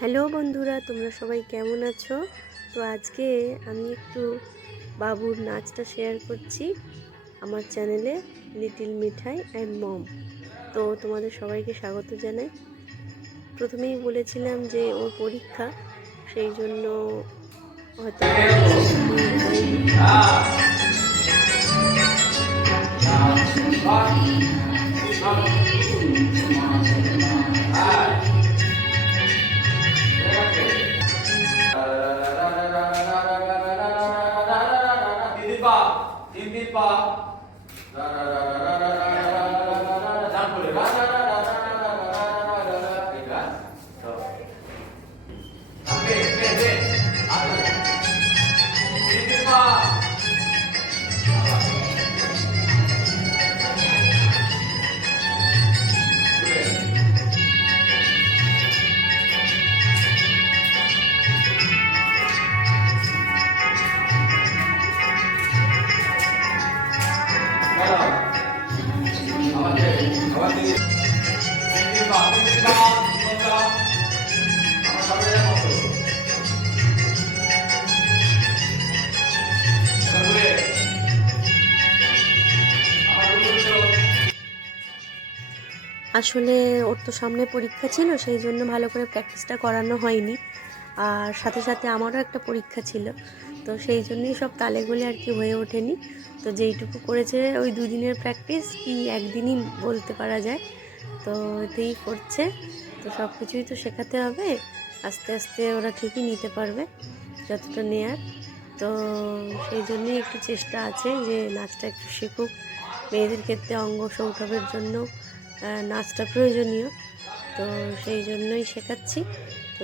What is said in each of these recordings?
Hello বন্ধুরা, তোমরা সবাই কেমন আছো? তো আজকে আমি একটু বাবুর নাচটা শেয়ার করছি আমার চ্যানেলে লিটিল মিঠাই অ্যান্ড মম। তো তোমাদের সবাইকে স্বাগত জানাই। প্রথমেই বলেছিলাম যে ওর পরীক্ষা, সেই জন্য হয়তো হয়নি। আসলে ওর তো সামনে পরীক্ষা ছিল, সেই জন্য ভালো করে প্র্যাকটিসটা করানো হয়নি। আর সাথে সাথে আমারও একটা পরীক্ষা ছিল, তো সেই জন্যই সব তালে গোলে আর কি হয়ে ওঠেনি। তো যেইটুকু করেছে ওই দুদিনের প্র্যাকটিস কি একদিনই বলতে পারা যায়, তো এতেই করছে। তো সব কিছুই তো শেখাতে হবে, আস্তে আস্তে ওরা ঠিকই নিতে পারবে যতটা নেয়ার। তো সেই জন্যই একটু চেষ্টা আছে যে নাচটা একটু শেখুক। মেয়েদের ক্ষেত্রে অঙ্গ সৌষ্ঠবের জন্য নাচটা প্রয়োজনীয়, তো সেই জন্যই শেখাচ্ছি। তো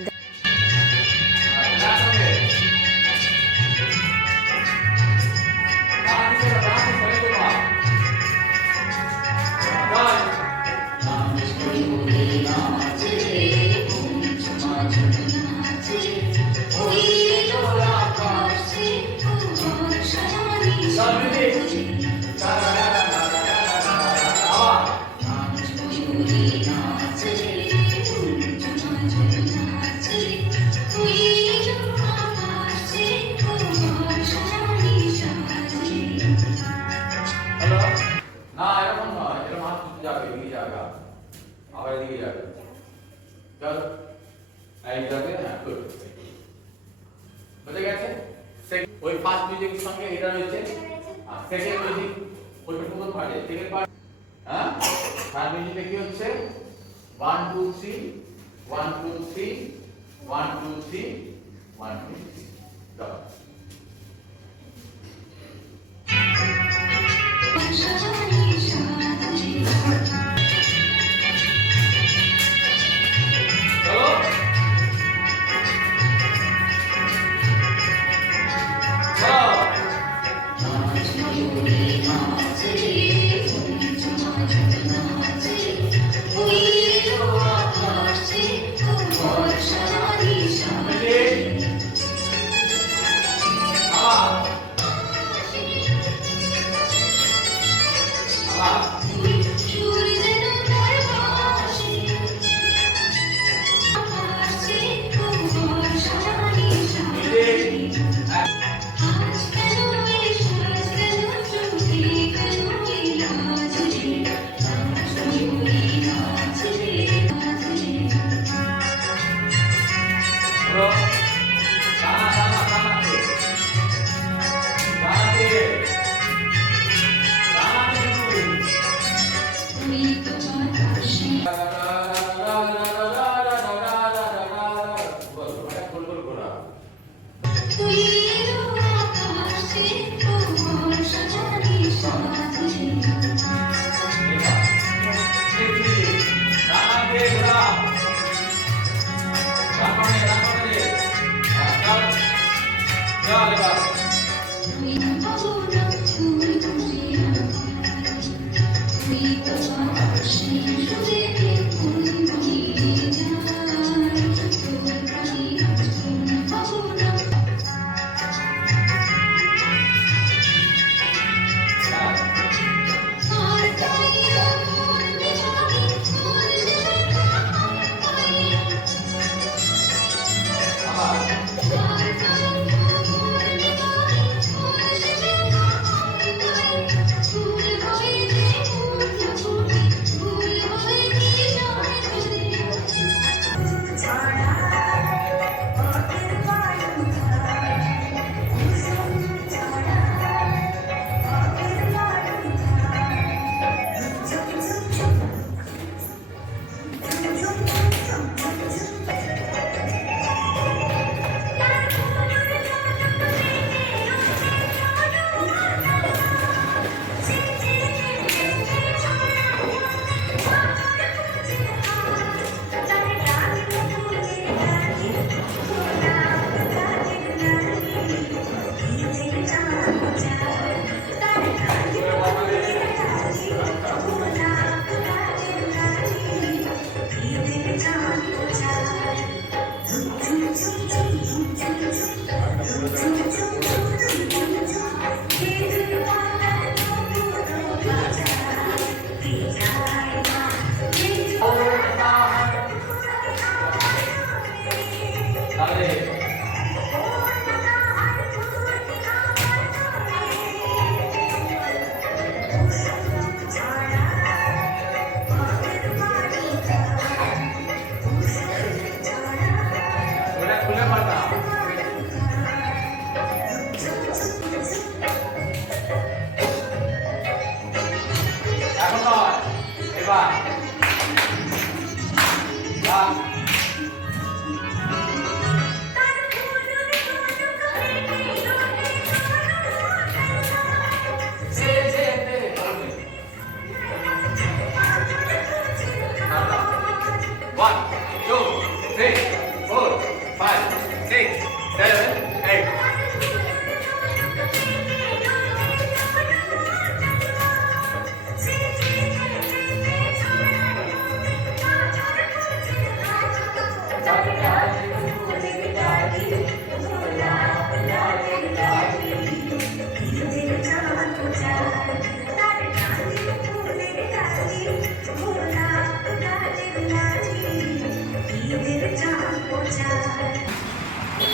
ওই ফার্স্ট মিউজিকের সঙ্গে এটা রয়েছে, আর সেকেন্ড মিউজিক ওই প্রথম পার্টে সেকেন্ড পার্ট। হ্যাঁ, ফার্স্ট মিউজিকে কি হচ্ছে 1 2 3 1 2 3 1 2 3 1 2 3 দাও।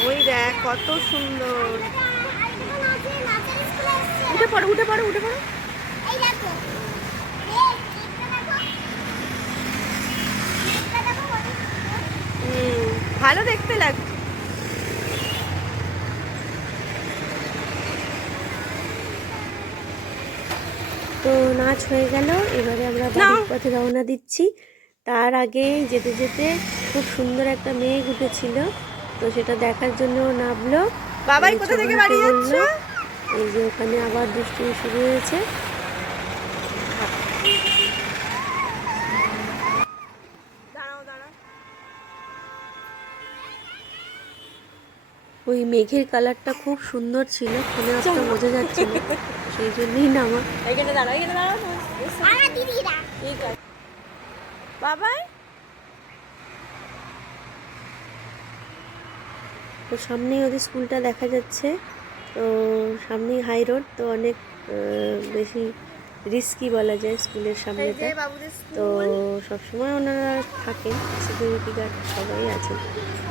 ওই দেখ কত সুন্দর। উঠে পড়ো উঠে পড়ো উঠে পড়ো। ভালো দেখতে লাগছে। তো নাচ হয়ে গেল, এবারে আমরা বাড়ির পথে রওনা দিচ্ছি। তার আগে যেতে যেতে খুব সুন্দর একটা মেঘ উঠেছিল, তো সেটা দেখার জন্য নামলো। বাবাই কোথা থেকে বাড়ি যাচ্ছ? এই যে ওখানে আবার বৃষ্টি শুরু হয়েছে। ওই মেঘের কালারটা খুব সুন্দর ছিল, ফোনে অতটা বোঝা যাচ্ছে না, সেই জন্যই নামা। এখানে দাঁড়াও, এখানে দাঁড়াও। ঠিক আছে বাবাই। তো সামনেই ওদের স্কুলটা দেখা যাচ্ছে। তো সামনেই হাই রোড, তো অনেক বেশি রিস্কি বলা যায় স্কুলের সামনেটা। তো সবসময় ওনারা থাকেন, সিকিউরিটি গার্ড সবাই আছেন,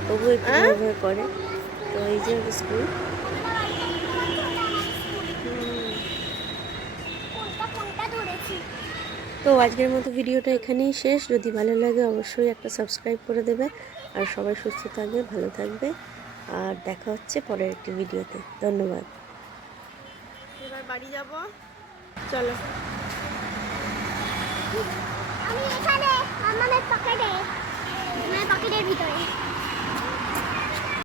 তবুও একটু ভয় করে। তো এই যে ওদের স্কুল। তো আজকের মতো ভিডিওটা এখানেই শেষ। যদি ভালো লাগে অবশ্যই একটা সাবস্ক্রাইব করে দেবে, আর সবাই সুস্থ থাকবে, ভালো থাকবে, আর দেখা হচ্ছে পরের একটি ভিডিওতে। ধন্যবাদ। এবার বাড়ি যাব, চলো। আমি এখানে আমার পকেটের ভিতরে